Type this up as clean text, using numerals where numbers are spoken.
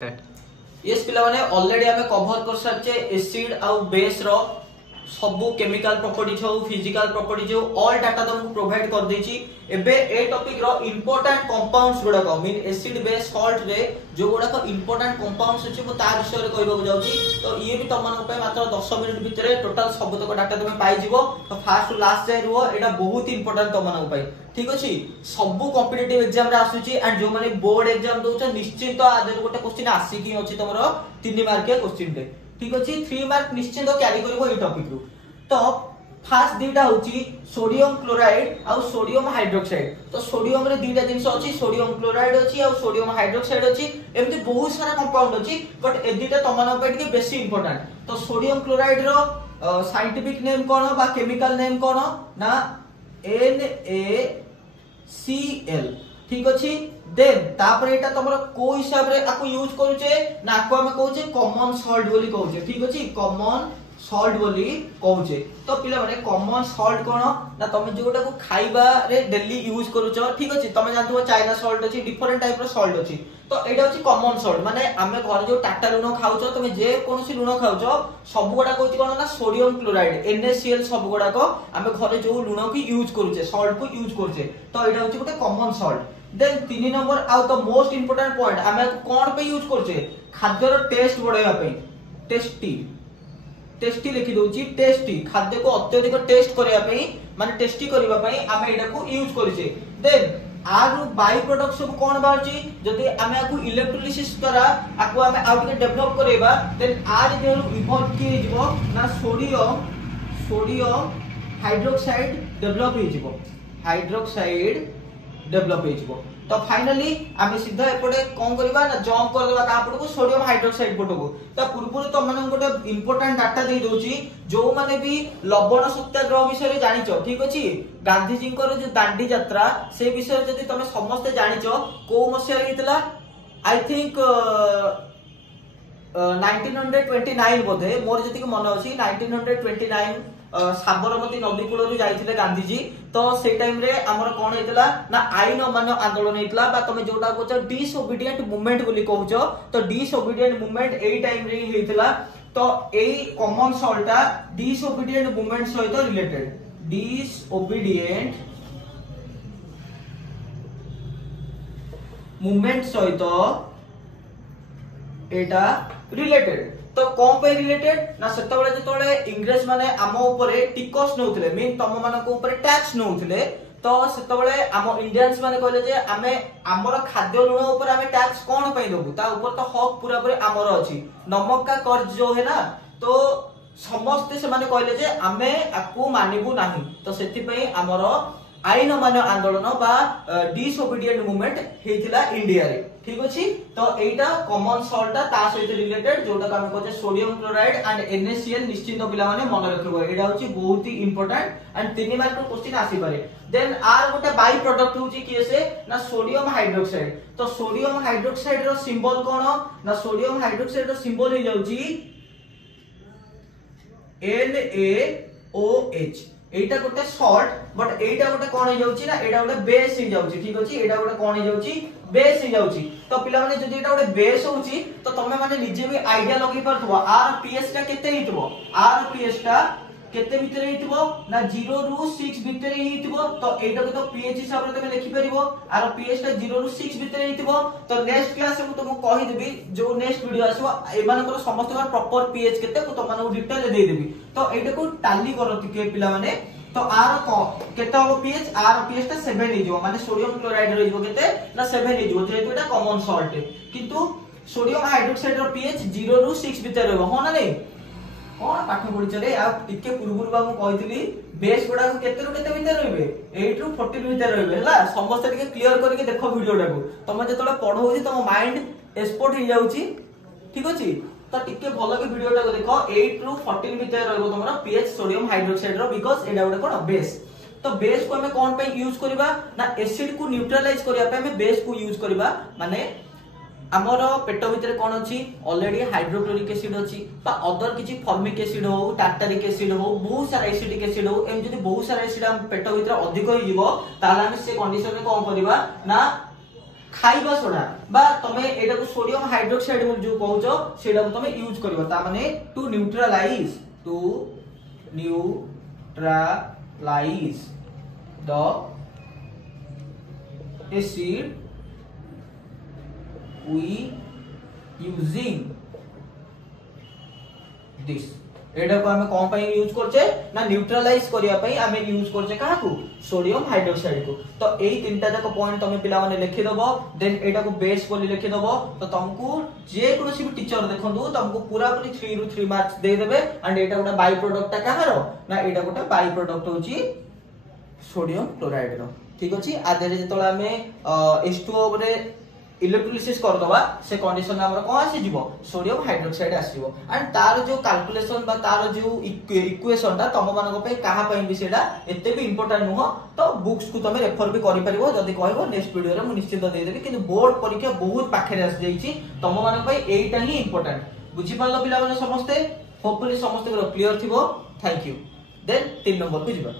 yes पिला माने already हमें कवर कर सारचे एसिड आउ बेस रो सब केमिकल प्रॉपर्टीज हो फिजिकल प्रॉपर्टीज हो ऑल डाटा तुमको प्रोवाइड कर देची एबे ए टॉपिक रो इंपोर्टेंट कंपाउंड्स गुडा को मीन एसिड बेस सॉल्ट रे जो गुडा को इंपोर्टेंट कंपाउंड्स अछि मो ता विषय रे कहबो जाउची तो ये भी तमन पे मात्र 10 मिनिट भितरे टोटल सब तक डाटा तुम पाई जिवो तो फर्स्ट टू लास्ट जाय रुओ एटा बहुत इंपोर्टेंट तमन पे ठीक अछि सब कॉम्पिटिटिव एग्जाम रे आसुची एंड जो माने बोर्ड एग्जाम दोछ निश्चित आदर गोटे क्वेश्चन आसी कि अछि तमरो 3 मार्क के क्वेश्चन रे ठीक अछि 3 मार्क निश्चित कैरी करबो ए टॉपिक रू तो फास्ट दीटा होची सोडियम क्लोराइड और सोडियम हाइड्रोक्साइड तो सोडियम रे दीटा जिंस अछि सोडियम क्लोराइड अछि और सोडियम हाइड्रोक्साइड अछि एमती बहुत सारा कंपाउंड अछि बट ए दीटा तमन पे के बेसी इंपोर्टेंट तो सोडियम क्लोराइड रो साइंटिफिक नेम कोन बा केमिकल नेम कोन ना NaCl ठीक अछि देन तापर एटा तमरो को हिसाब रे आको यूज करूचे ना आको हम कहूचे कॉमन सॉल्ट बोली कहूचे ठीक अछि कॉमन सॉल्ट बोली कहूचे तो पिला माने कॉमन सॉल्ट कोन ना तमे जोटा को खाइबा रे डेली यूज करूचो ठीक अछि तमे जानथबो चाइना सॉल्ट अछि डिफरेंट टाइप रो सॉल्ट अछि तो एटा अछि कॉमन सॉल्ट माने हमें घर जो टाटा लूण खाउचो तमे जे कोनसी लूण खाउचो सब गुडा कहूची कोन ना सोडियम क्लोराइड NaCl सब गुडा को हमें घरे जो लूण की यूज करूचे सॉल्ट को यूज करूचे तो एटा अछि गोटे कॉमन सॉल्ट देन 3 नंबर आउ द मोस्ट इंपोर्टेंट पॉइंट हमें कोन पे यूज करछे खाद्य रो टेस्ट बढ़ाइबा पे टेस्टी लिखि दोची टेस्टी खाद्य को अत्यधिक टेस्ट करिया पे माने टेस्टी करिबा पे हमें एटा को यूज करछे देन आर बाय प्रोडक्ट सब कोन बारची जदी हमें आकु इलेक्ट्रोलिसिस करा आकु हमें आउट के डेवलप करेबा देन आर देहु इवॉल्व की जिवो ना सोडियम हाइड्रोक्साइड डेवलप हो जिवो तो फाइनली आमे सीधा एपटे कोन करबा ना जंप कर देबा का पडको सोडियम हाइड्रोक्साइड पटको तो पूर्वपुर तो माने गोटे इंपोर्टेंट डाटा दे दोची जो माने भी लवण सत्याग्रह विषय रे जानिचो ठीक अछि गांधी जी को जो दांडी यात्रा से विषय जदी तमे समस्त जानिचो को मसिया हेतला आई थिंक 1929 बोधे मोर जति मन अछि 1929 साबरमती नदी कूल जाइथिले गांधी जी तो से टाइम रे हमर कोन हेतला ना आईन अमान्य आंदोलन हेतला बा तमे जोटा कहछ डिसओबीडिएंट मूवमेंट बोली कहछ तो डिसओबीडिएंट मूवमेंट एई टाइम रे हेतला तो एई कॉमन सॉल्टा डिसओबीडिएंट मूवमेंट सहित रिलेटेड डिसओबीडिएंट मूवमेंट सहित एटा रिलेटेड तो कौन पे रिलेटेड ना सेतबेले जेतबेले इंग्रेज माने आम ऊपर टिकस नउथिले मीन तम मानको ऊपर टैक्स नउथिले तो सेतबेले आम इंडियंस माने कहले जे आमे हमर खाद्य लूण ऊपर आमे टैक्स कोन पे देबु ता ऊपर तो हक पूरा पूरी हमर अछि नमक का कर्ज जो है ना तो समस्त से माने कहले जे आमे आकु मानिबु नाही तो सेति पई हमर आईन अमान्य आंदोलन बा डिसओबीडिएंट मूवमेंट हेतिला इंडिया रे ठीक अछि तो एटा कॉमन सॉल्ट ता सहित रिलेटेड जोटा हम कहते सोडियम क्लोराइड एंड NaCl निश्चित पिला माने मन रखबो एटा होची बहुत ही इंपोर्टेंट एंड 3 मार्क क्वेश्चन आसी पारे देन आर गोटे बाय प्रोडक्ट होची कि से ना सोडियम हाइड्रोक्साइड तो सोडियम हाइड्रोक्साइड रो सिंबल कोन ना सोडियम हाइड्रोक्साइड रो सिंबल हे जाउची NaOH एटा गोटे सॉल्ट बट एटा गोटे कोन हे जाउची ना एटा गोटे बेस हे जाउची ठीक अछि एटा गोटे कोन हे जाउची बेस हे जाउची तो पिला माने जदी एटा गोटे बेस होउची तो तमे माने निजे भी आईडिया लगी परथबो आर पीएच टा केते हितबो आर पीएच टा केते भीतर हितबो ना 0 रु 6 भीतर हितबो तो एटा को तो पीएच हिसाब रे तमे लिखि परिबो आर पीएच टा 0 रु 6 भीतर हितबो तो नेक्स्ट क्लास में तुमको कहि देबी जो नेक्स्ट वीडियो आसबो एमानकर समस्त का प्रॉपर पीएच केते को तो माने डिटेल दे देबी तो एटा को टाली करती के पिला माने तो आर केते हो पीएच आर पीएच टा 7 हे जो माने सोडियम क्लोराइड रो जो केते ना 7 हे जो जेतु एटा कॉमन सॉल्ट है किंतु सोडियम हाइड्रोक्साइड रो पीएच 0 रु 6 भीतर रहबो हो ना नहीं कोन पाठ पढि चले आ टिके पूर्वपुर बाबू कहितली बेस गुडा को केते रु केते भीतर रहबे 8 रु 14 भीतर रहबे हला समस्त टिके क्लियर करके देखो वीडियो टाको तमे जेतले पढौजी तम माइंड एक्सपोर्ट हो जाउची ठीक अछि तो टिके भलो के वीडियो टाको देखो 8 रु 14 भीतर रहबो तमरा पीएच सोडियम हाइड्रोक्साइड रो बिकॉज़ एडा गुडा कोन बेस तो बेस को हमें कोन पे यूज करबा ना एसिड को न्यूट्रलाइज करिया पे हमें बेस को यूज करबा माने हमर पेट भीतर कोन अछि ऑलरेडी हाइड्रोक्लोरिक एसिड अछि बा अदर किछि फॉर्मिक एसिड हो टार्टारिक एसिड हो बहुत सारा एसिडिक एसिड हो एम जदी बहुत सारा एसिड हम पेट भीतर अधिक होई जिवो ताला हम से कंडीशन में कोन करबा ना खाइबा सोडा बा तमे एटा को सोडियम हाइड्रोक्साइड बोल जो कहउछो सेटा को तमे यूज करबो ता माने to neutralize the acid we using this एटा को हमें कोन पई यूज करछे ना न्यूट्रलाइज करिया पई हमें यूज करछे काहा को सोडियम हाइड्रोक्साइड को तो एई तीनटा जाक पॉइंट तमे पिला माने लिखि दबो देन एटा को बेस बोली लिखि दबो तो तुमको जे कोनोसी भी टीचर देखंदु तुमको पूरा पूरी 3 रु 3 मार्क्स दे देबे एंड एटा गोटा बाय प्रोडक्ट ता काहारो ना एटा गोटा बाय प्रोडक्ट होची सोडियम क्लोराइड रो ठीक अछि आ देरे जतोला हमें H2O रे इलेक्ट्रोलिसिस कर दबा से कंडीशन में हमरा कोन आसी जीवो सोडियम हाइड्रोक्साइड आसीबो एंड तार जो कैलकुलेशन बा तार जो इक्वेशन ता तम मानको पे कहा पई भी सेडा एते भी इंपोर्टेंट नुह तो बुक्स को तमे रेफर भी करि परिबो जदी कहबो नेक्स्ट वीडियो रे मु निश्चित दे देबी किंतु बोर्ड परीक्षा बहुत पाखरे आसी जाईची तम मानको पे एटा ही इंपोर्टेंट बुझी पालो पिला माने समस्ते होपफुली समस्ते क्लियर थिबो थैंक यू देन 3 नंबर को जीवा